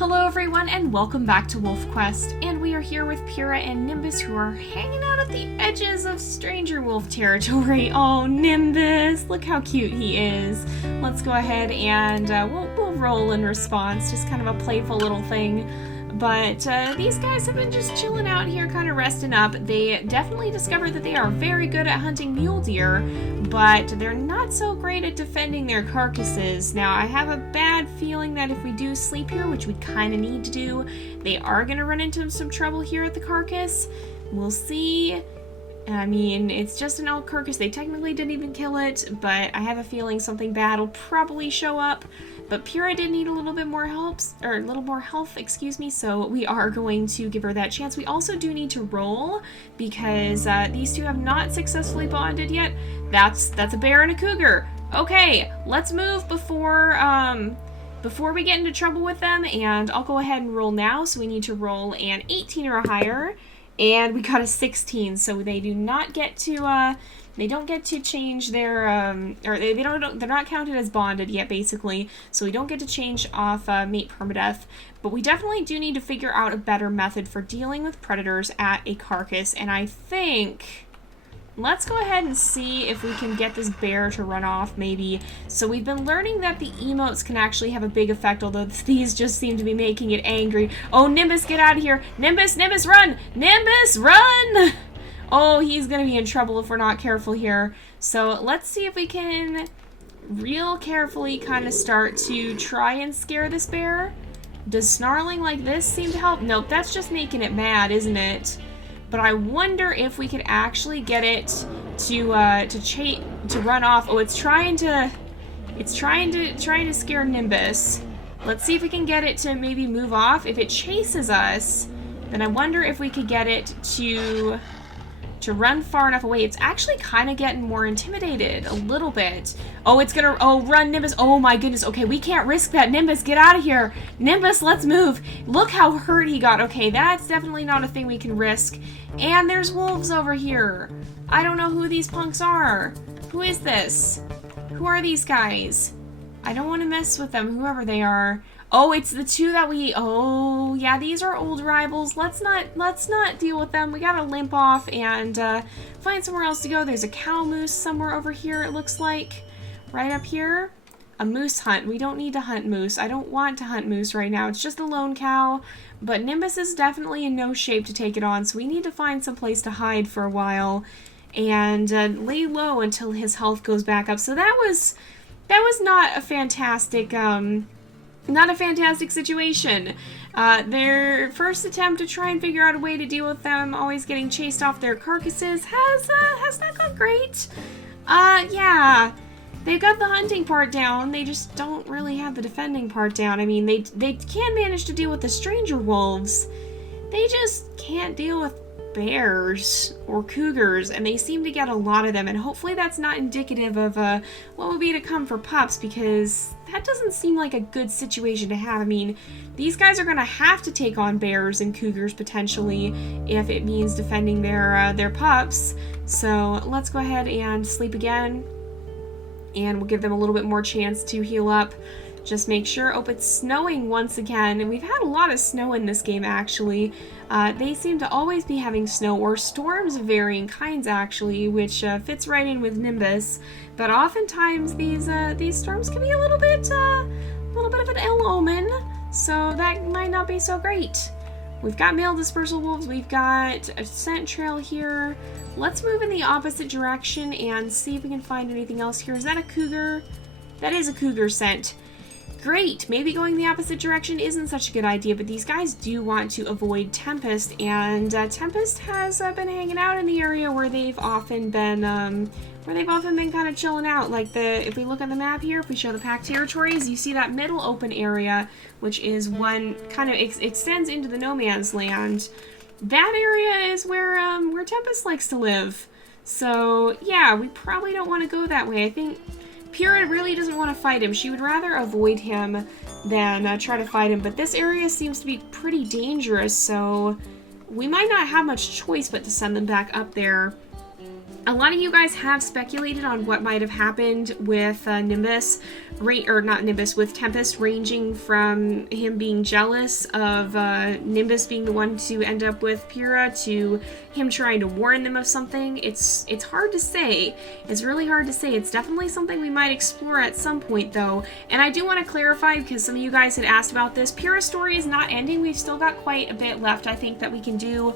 Hello everyone and welcome back to WolfQuest, and we are here with Pyra and Nimbus, who are hanging out at the edges of Stranger Wolf territory. Oh, Nimbus, look how cute he is. Let's go ahead and we'll roll in response, just kind of a playful little thing. But these guys have been just chilling out here, kind of resting up. They definitely discovered that they are very good at hunting mule deer, but they're not so great at defending their carcasses. Now, I have a bad feeling that if we do sleep here, which we kind of need to do, they are going to run into some trouble here at the carcass. We'll see. I mean, it's just an old carcass. They technically didn't even kill it, but I have a feeling something bad will probably show up. But Pyra did need a little bit more health, excuse me, so we are going to give her that chance. We also do need to roll, because these two have not successfully bonded yet. That's a bear and a cougar. Okay, let's move before we get into trouble with them, and I'll go ahead and roll now. So we need to roll an 18 or higher, and we got a 16, so they do not get to, they don't get to change their, they're not counted as bonded yet, basically, so we don't get to change off mate permadeath, but we definitely do need to figure out a better method for dealing with predators at a carcass, and I think, let's go ahead and see if we can get this bear to run off, maybe. So we've been learning that the emotes can actually have a big effect, although these just seem to be making it angry. Oh, Nimbus, get out of here! Nimbus, Nimbus, run! Nimbus, run! Oh, he's gonna be in trouble if we're not careful here. So let's see if we can real carefully kind of start to try and scare this bear. Does snarling like this seem to help? Nope, that's just making it mad, isn't it? But I wonder if we could actually get it to run off. Oh, it's trying to scare Nimbus. Let's see if we can get it to maybe move off. If it chases us, then I wonder if we could get it to run far enough away. It's actually kind of getting more intimidated a little bit. Oh, it's gonna, oh, run, Nimbus. Oh my goodness. Okay, we can't risk that. Nimbus, get out of here. Nimbus, let's move. Look how hurt he got. Okay, that's definitely not a thing we can risk. And there's wolves over here. I don't know who these punks are. Who is this? Who are these guys? I don't want to mess with them, whoever they are. Oh, it's the two that oh, yeah, these are old rivals. Let's not deal with them. We gotta limp off and find somewhere else to go. There's a cow moose somewhere over here, it looks like. Right up here. A moose hunt. We don't need to hunt moose. I don't want to hunt moose right now. It's just a lone cow. But Nimbus is definitely in no shape to take it on, so we need to find some place to hide for a while and lay low until his health goes back up. So that was not a fantastic situation. Their first attempt to try and figure out a way to deal with them always getting chased off their carcasses has not gone great. Yeah, they've got the hunting part down, they just don't really have the defending part down. I mean, they can manage to deal with the stranger wolves, they just can't deal with bears or cougars, and they seem to get a lot of them, and hopefully that's not indicative of what would be to come for pups, because that doesn't seem like a good situation to have. I mean, these guys are going to have to take on bears and cougars potentially if it means defending their pups. So let's go ahead and sleep again, and we'll give them a little bit more chance to heal up. Just make sure. Oh, it's snowing once again, and we've had a lot of snow in this game, actually. They seem to always be having snow, or storms of varying kinds, actually, which fits right in with Nimbus. But oftentimes these storms can be a little bit of an ill omen, so that might not be so great. We've got male dispersal wolves, we've got a scent trail here. Let's move in the opposite direction and see if we can find anything else here. Is that a cougar? That is a cougar scent. Great, maybe going the opposite direction isn't such a good idea, but these guys do want to avoid Tempest, and Tempest has been hanging out in the area where they've often been kind of chilling out. Like if we look on the map here, if we show the pack territories, you see that middle open area, which is one kind of extends into the no man's land. That area is where Tempest likes to live. So yeah, we probably don't want to go that way. I think Pyra really doesn't want to fight him. She would rather avoid him than try to fight him, but this area seems to be pretty dangerous, so we might not have much choice but to send them back up there. A lot of you guys have speculated on what might have happened with Nimbus, or not Nimbus, with Tempest, ranging from him being jealous of Nimbus being the one to end up with Pyra to him trying to warn them of something. It's hard to say. It's really hard to say. It's definitely something we might explore at some point, though. And I do want to clarify, because some of you guys had asked about this, Pyra's story is not ending. We've still got quite a bit left, I think, that we can do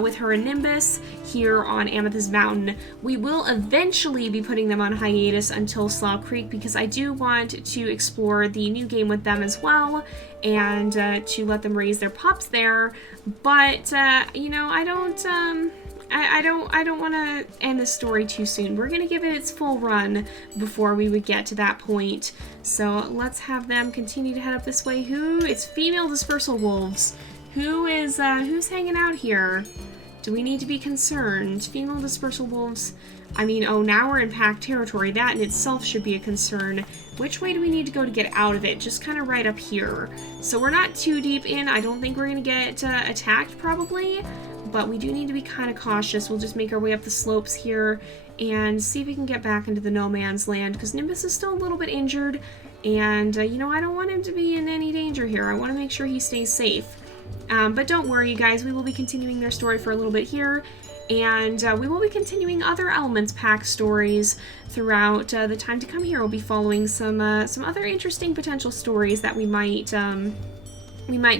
with her and Nimbus here on Amethyst Mountain. We will eventually be putting them on hiatus until Slough Creek, because I do want to explore the new game with them as well, and to let them raise their pups there. But you know, I don't want to end the story too soon. We're gonna give it its full run before we would get to that point. So let's have them continue to head up this way. It's female dispersal wolves. Who's hanging out here? Do we need to be concerned? Female dispersal wolves. I mean, oh, now we're in pack territory. That in itself should be a concern. Which way do we need to go to get out of it? Just kind of right up here. So we're not too deep in. I don't think we're going to get attacked, probably. But we do need to be kind of cautious. We'll just make our way up the slopes here and see if we can get back into the no man's land, because Nimbus is still a little bit injured. And, you know, I don't want him to be in any danger here. I want to make sure he stays safe. But don't worry, you guys, we will be continuing their story for a little bit here, and we will be continuing other Elements Pack stories throughout the time to come here. We'll be following some other interesting potential stories that we might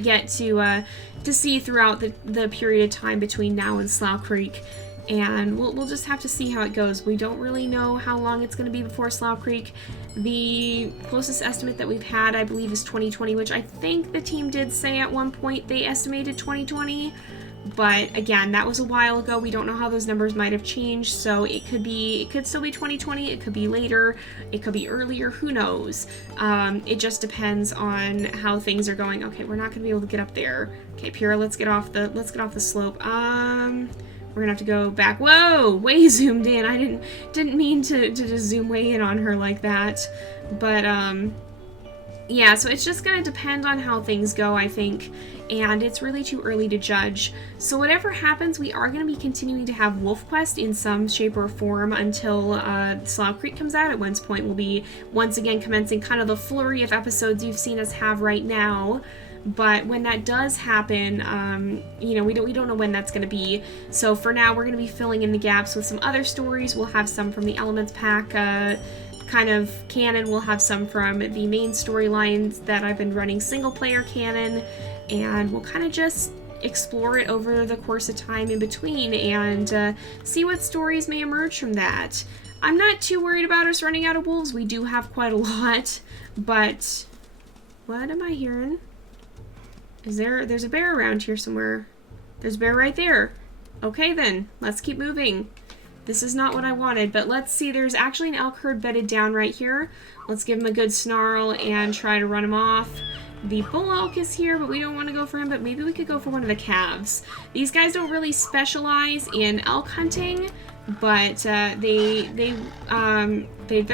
get to see throughout the period of time between now and Slough Creek. And we'll just have to see how it goes. We don't really know how long it's going to be before Slough Creek. The closest estimate that we've had, I believe, is 2020, which I think the team did say at one point they estimated 2020. But again, that was a while ago. We don't know how those numbers might have changed, so it could still be 2020. It could be later. It could be earlier. Who knows? It just depends on how things are going. Okay, we're not going to be able to get up there. Okay, Pyra, let's get off the slope. We're gonna have to go back. Whoa, way zoomed in. I didn't mean to just zoom way in on her like that. But yeah, so it's just gonna depend on how things go, I think, and it's really too early to judge. So whatever happens, we are gonna be continuing to have WolfQuest in some shape or form until Slough Creek comes out. At one point, we'll be once again commencing kind of the flurry of episodes you've seen us have right now. But when that does happen, you know, we don't know when that's going to be. So for now, we're going to be filling in the gaps with some other stories. We'll have some from the Elements Pack kind of canon. We'll have some from the main storylines that I've been running single player canon. And we'll kind of just explore it over the course of time in between and see what stories may emerge from that. I'm not too worried about us running out of wolves. We do have quite a lot. But what am I hearing? There's a bear around here somewhere. There's a bear right there. Okay then, let's keep moving. This is not what I wanted, but let's see. There's actually an elk herd bedded down right here. Let's give him a good snarl and try to run him off. The bull elk is here, but we don't want to go for him, but maybe we could go for one of the calves. These guys don't really specialize in elk hunting, but they're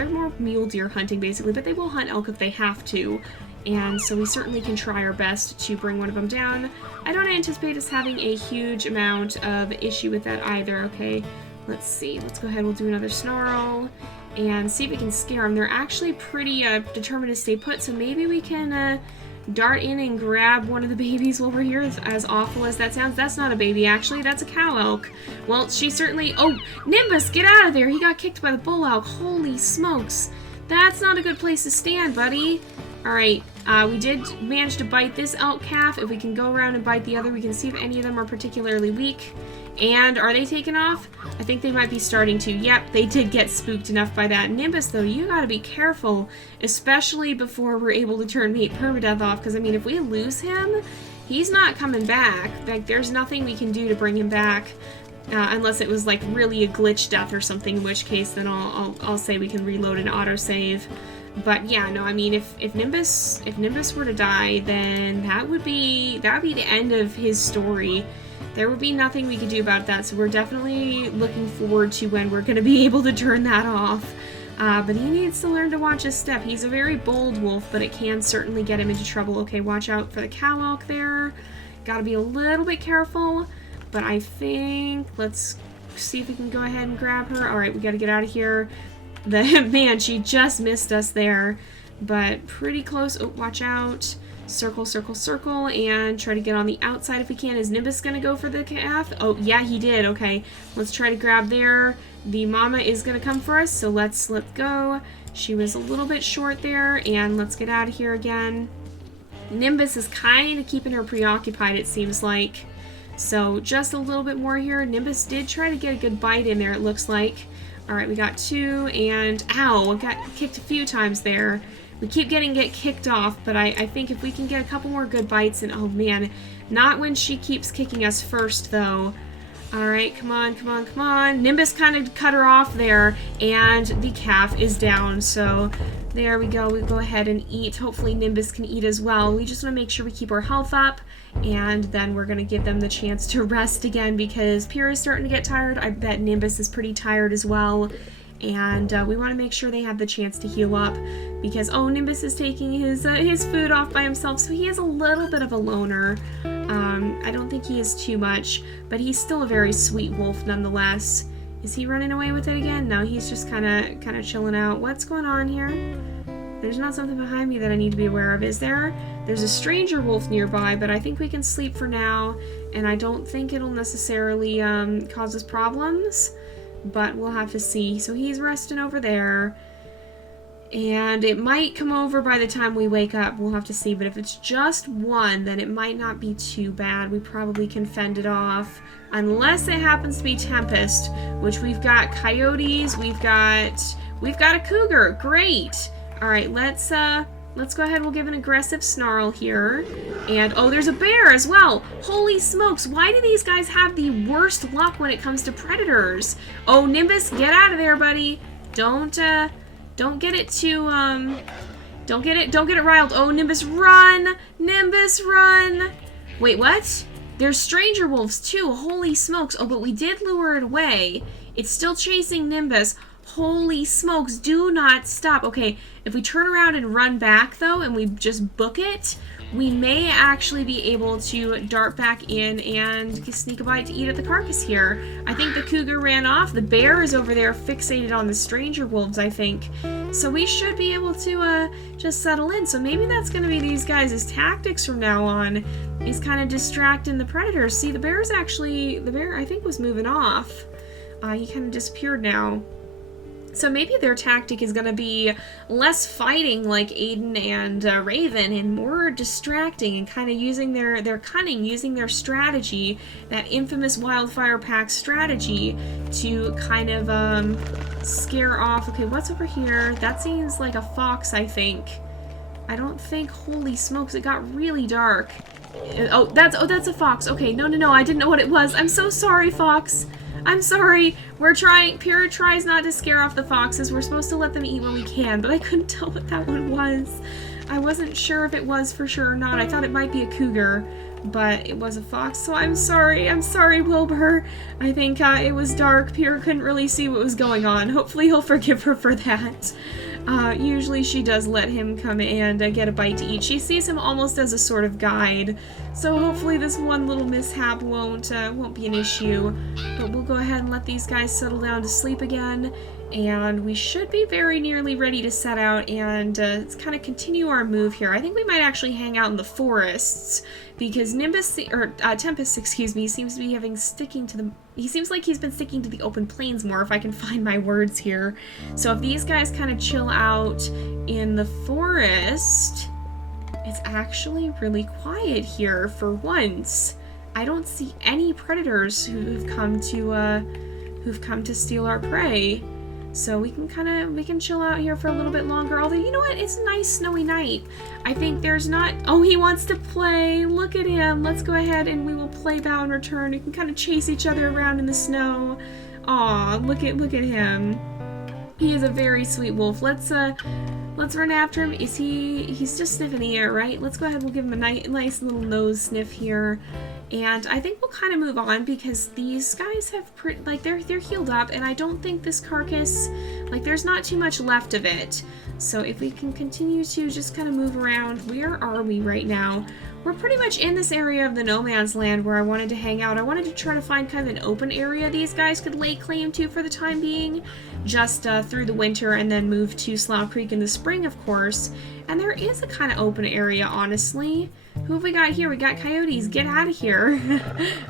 more mule deer hunting basically, but they will hunt elk if they have to. And so we certainly can try our best to bring one of them down. I don't anticipate us having a huge amount of issue with that either. Okay, let's see. Let's go ahead. We'll do another snarl and see if we can scare them. They're actually pretty determined to stay put, so maybe we can dart in and grab one of the babies while we're here, as awful as that sounds. That's not a baby, actually. That's a cow elk. Well, she certainly... Oh, Nimbus, get out of there! He got kicked by the bull elk. Holy smokes. That's not a good place to stand, buddy. Alright, we did manage to bite this elk calf. If we can go around and bite the other, we can see if any of them are particularly weak. And are they taken off? I think they might be starting to. Yep, they did get spooked enough by that. Nimbus, though, you gotta be careful, especially before we're able to turn Mate Permadeath off, because, I mean, if we lose him, he's not coming back. Like, there's nothing we can do to bring him back, unless it was, like, really a glitch death or something, in which case, then I'll say we can reload and autosave. But yeah, no, I mean, if Nimbus were to die, then that would be the end of his story. There would be nothing we could do about that, so we're definitely looking forward to when we're going to be able to turn that off. But he needs to learn to watch his step. He's a very bold wolf, but it can certainly get him into trouble. Okay, watch out for the cow elk there. Gotta be a little bit careful, but I think let's see if we can go ahead and grab her. All right, we got to get out of here. Man, she just missed us there, but pretty close. Oh, watch out. Circle, circle, circle, and try to get on the outside if we can. Is Nimbus gonna go for the calf? Oh, yeah, he did. Okay, let's try to grab there. The mama is gonna come for us, so let's go. She was a little bit short there, and let's get out of here again. Nimbus is kind of keeping her preoccupied, it seems like. So just a little bit more here. Nimbus did try to get a good bite in there, it looks like. All right, we got 2, and ow, I got kicked a few times there. We keep getting kicked off, but I think if we can get a couple more good bites, and oh man, not when she keeps kicking us first though. Alright, come on, come on, come on. Nimbus kind of cut her off there, and the calf is down, so there we go. We go ahead and eat. Hopefully Nimbus can eat as well. We just want to make sure we keep our health up, and then we're going to give them the chance to rest again, because Pyra's starting to get tired. I bet Nimbus is pretty tired as well. And we want to make sure they have the chance to heal up, because oh, Nimbus is taking his food off by himself, so he is a little bit of a loner. I don't think he is too much, but he's still a very sweet wolf nonetheless. Is he running away with it again? No, he's just kind of chilling out. What's going on here? There's not something behind me that I need to be aware of, is there? There's a stranger wolf nearby, but I think we can sleep for now, and I don't think it'll necessarily cause us problems. But we'll have to see. So he's resting over there. And it might come over by the time we wake up. We'll have to see. But if it's just one, then it might not be too bad. We probably can fend it off. Unless it happens to be Tempest, which we've got coyotes, we've got a cougar. Great. Alright, let's go ahead, we'll give an aggressive snarl here. And, oh, there's a bear as well! Holy smokes, why do these guys have the worst luck when it comes to predators? Oh, Nimbus, get out of there, buddy! Don't get it too, don't get it riled. Oh, Nimbus, run! Nimbus, run! Wait, what? There's stranger wolves, too, holy smokes. Oh, but we did lure it away. It's still chasing Nimbus. Holy smokes, do not stop. Okay, if we turn around and run back, though, and we just book it, we may actually be able to dart back in and sneak a bite to eat at the carcass here. I think the cougar ran off. The bear is over there fixated on the stranger wolves, I think. So we should be able to just settle in. So maybe that's going to be these guys' tactics from now on, is kind of distracting the predators. See, the bear, I think, was moving off. He kind of disappeared now. So maybe their tactic is going to be less fighting like Aiden and Raven, and more distracting and kind of using their cunning, using their strategy, that infamous Wildfire pack strategy, to kind of scare off. Okay, what's over here? That seems like a fox, I think. I don't think, holy smokes, it got really dark. Oh, that's a fox. Okay, no, I didn't know what it was. I'm so sorry, fox. I'm sorry. Pyra tries not to scare off the foxes. We're supposed to let them eat when we can, but I couldn't tell what that one was. I wasn't sure if it was for sure or not. I thought it might be a cougar, but it was a fox, so I'm sorry. I'm sorry, Wilbur. I think it was dark. Pyra couldn't really see what was going on. Hopefully he'll forgive her for that. Usually she does let him come and get a bite to eat. She sees him almost as a sort of guide, so hopefully this one little mishap won't be an issue. But we'll go ahead and let these guys settle down to sleep again, and we should be very nearly ready to set out and kind of continue our move here. I think we might actually hang out in the forests, because Tempest, excuse me, seems to be he seems like he's been sticking to the open plains more, if I can find my words here. So if these guys kind of chill out in the forest, it's actually really quiet here for once. I don't see any predators who've come to steal our prey. So we can chill out here for a little bit longer. Although, you know what? It's a nice snowy night. I think there's not... Oh, he wants to play. Look at him. Let's go ahead and we will play bow and return. We can kind of chase each other around in the snow. Aw, look at him. He is a very sweet wolf. Let's run after him. He's just sniffing the air, right? Let's go ahead. We'll give him a nice little nose sniff here. And I think we'll kind of move on, because these guys have, they're healed up, and I don't think this carcass, there's not too much left of it. So if we can continue to just kind of move around, where are we right now? we're pretty much in this area of the no man's land where I wanted to hang out. I wanted to try to find kind of an open area these guys could lay claim to for the time being, just through the winter, and then move to Slough Creek in the spring, of course. And there is a kind of open area, honestly. Who have we got here? We got coyotes. Get out of here.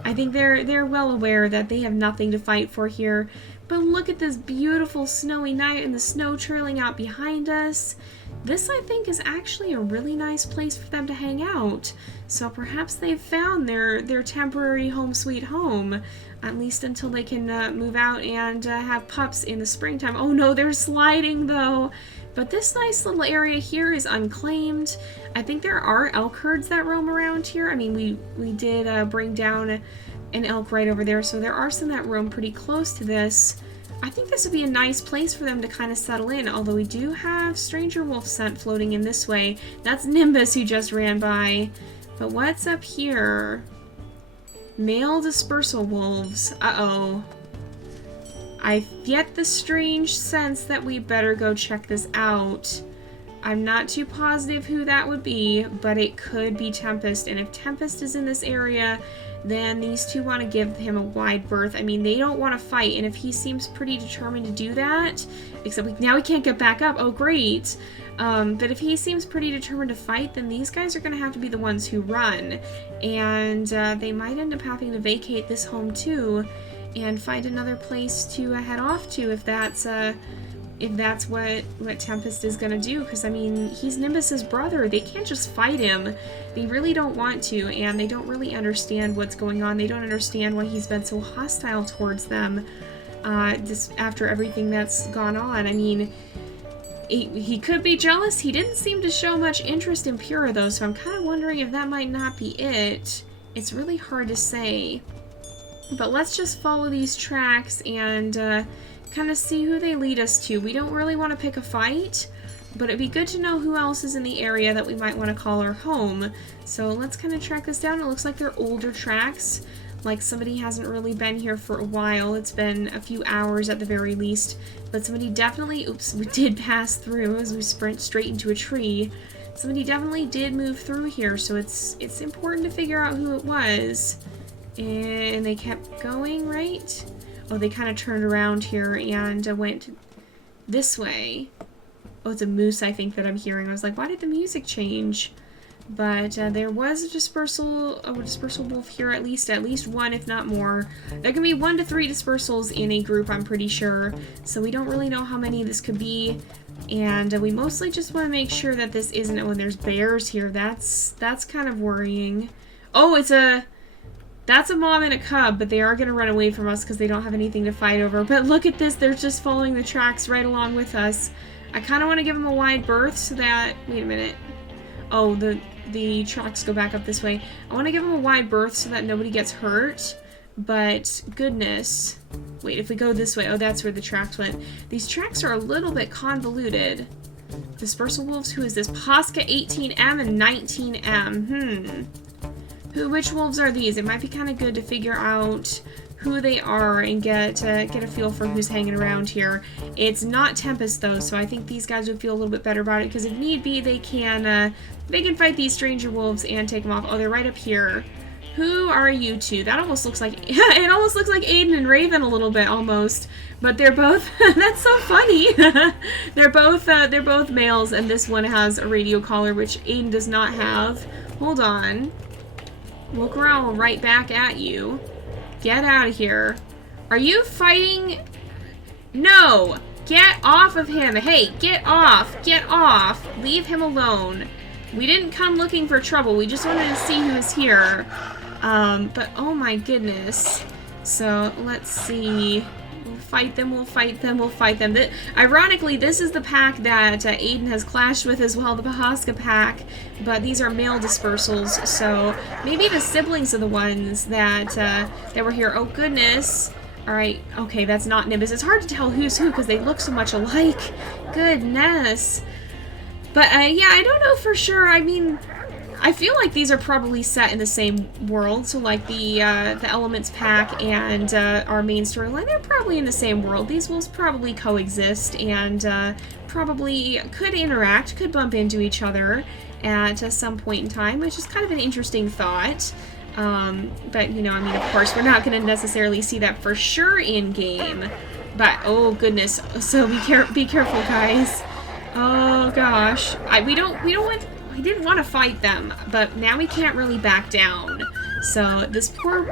I think they're well aware that they have nothing to fight for here. But look at this beautiful snowy night and the snow trailing out behind us. This, I think, is actually a really nice place for them to hang out. So perhaps they've found their temporary home sweet home, at least until they can move out and have pups in the springtime. Oh no, they're sliding though. But this nice little area here is unclaimed. I think there are elk herds that roam around here. I mean, we did bring down an elk right over there, so there are some that roam pretty close to this. I think this would be a nice place for them to kind of settle in, although we do have stranger wolf scent floating in this way. That's Nimbus who just ran by. But what's up here? Male dispersal wolves. Uh-oh. I get the strange sense that we better go check this out. I'm not too positive who that would be, but it could be Tempest, and if Tempest is in this area, then these two want to give him a wide berth. I mean, they don't want to fight, and if he seems pretty determined to do that, except now he can't get back up. Oh, great. But if he seems pretty determined to fight, then these guys are going to have to be the ones who run, and they might end up having to vacate this home too, and find another place to head off to if that's what Tempest is gonna do, because I mean, he's Nimbus's brother. They can't just fight him. They really don't want to, and they don't really understand what's going on. They don't understand why he's been so hostile towards them just after everything that's gone on. I mean, he could be jealous. He didn't seem to show much interest in Pyra though, so I'm kind of wondering if that might not be it. It's really hard to say. But let's just follow these tracks and kind of see who they lead us to. We don't really want to pick a fight, but it'd be good to know who else is in the area that we might want to call our home. So let's kind of track this down. It looks like they're older tracks, like somebody hasn't really been here for a while. It's been a few hours at the very least, but somebody definitely, oops, we did pass through as we sprint straight into a tree. Somebody definitely did move through here, so it's important to figure out who it was. And they kept going, right? Oh, they kind of turned around here and went this way. Oh, it's a moose, I think, that I'm hearing. I was like, why did the music change? But there was a dispersal wolf here, at least one, if not more. There can be 1 to 3 dispersals in a group, I'm pretty sure. So we don't really know how many this could be. And we mostly just want to make sure that this isn't... Oh, and there's bears here. That's kind of worrying. Oh, that's a mom and a cub, but they are going to run away from us because they don't have anything to fight over. But look at this. They're just following the tracks right along with us. I kind of want to give them a wide berth so that... Wait a minute. Oh, the tracks go back up this way. I want to give them a wide berth so that nobody gets hurt. But, goodness. Wait, if we go this way... Oh, that's where the tracks went. These tracks are a little bit convoluted. Dispersal wolves? Who is this? Posca 18M and 19M. Which wolves are these? It might be kind of good to figure out who they are and get a feel for who's hanging around here. It's not Tempest though, so I think these guys would feel a little bit better about it, because if need be, they can fight these stranger wolves and take them off. Oh, they're right up here. Who are you two? That almost looks like it almost looks like Aiden and Raven a little bit almost, but they're both that's so funny. they're both males, and this one has a radio collar, which Aiden does not have. Hold on. We'll growl right back at you. Get out of here. Are you fighting? No! Get off of him! Hey, get off! Get off! Leave him alone. We didn't come looking for trouble. We just wanted to see who is here. But oh my goodness. So, let's see. We'll fight them, we'll fight them, we'll fight them. Ironically, this is the pack that Aiden has clashed with as well, the Pahaska pack, but these are male dispersals, so maybe the siblings are the ones that were here. Oh, goodness. Alright, okay, that's not Nimbus. It's hard to tell who's who because they look so much alike. Goodness. But, yeah, I don't know for sure. I mean... I feel like these are probably set in the same world, so like the Elements pack and our main storyline, they're probably in the same world. These wolves probably coexist and probably could interact, could bump into each other, at some point in time, which is kind of an interesting thought. But, you know, I mean, of course, we're not going to necessarily see that for sure in-game. But, oh, goodness. So be careful, guys. Oh, gosh. We didn't want to fight them, but now we can't really back down. So this poor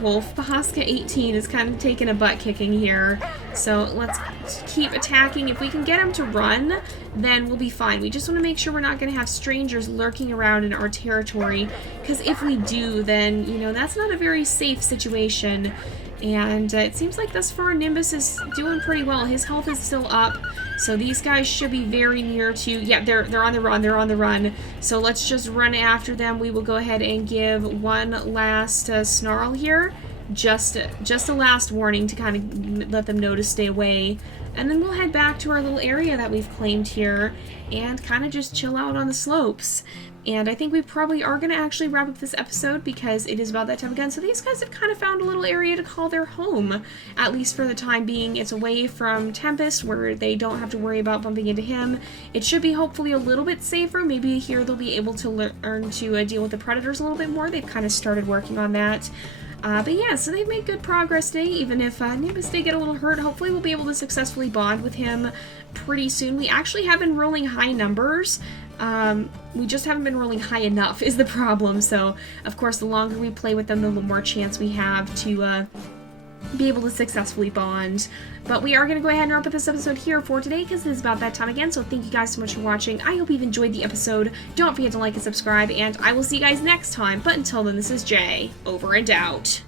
wolf, Bahaska 18, is kind of taking a butt kicking here. So let's keep attacking. If we can get him to run, then we'll be fine. We just want to make sure we're not going to have strangers lurking around in our territory, because if we do, then, you know, that's not a very safe situation. And it seems like thus far Nimbus is doing pretty well. His health is still up, so these guys should be very near to... Yeah, they're on the run. They're on the run. So let's just run after them. We will go ahead and give one last snarl here. Just a last warning to kind of let them know to stay away. And then we'll head back to our little area that we've claimed here and kind of just chill out on the slopes. And I think we probably are going to actually wrap up this episode because it is about that time again. So these guys have kind of found a little area to call their home, at least for the time being. It's away from Tempest, where they don't have to worry about bumping into him. It should be hopefully a little bit safer. Maybe here they'll be able to learn to deal with the predators a little bit more. They've kind of started working on that. But yeah, so they've made good progress today, even if Nimbus did get a little hurt. Hopefully we'll be able to successfully bond with him pretty soon. We actually have been rolling high numbers. We just haven't been rolling high enough is the problem. So, of course, the longer we play with them, the more chance we have to be able to successfully bond. But we are going to go ahead and wrap up this episode here for today because it is about that time again. So thank you guys so much for watching. I hope you've enjoyed the episode. Don't forget to like and subscribe, and I will see you guys next time. But until then, this is Jay, over and out.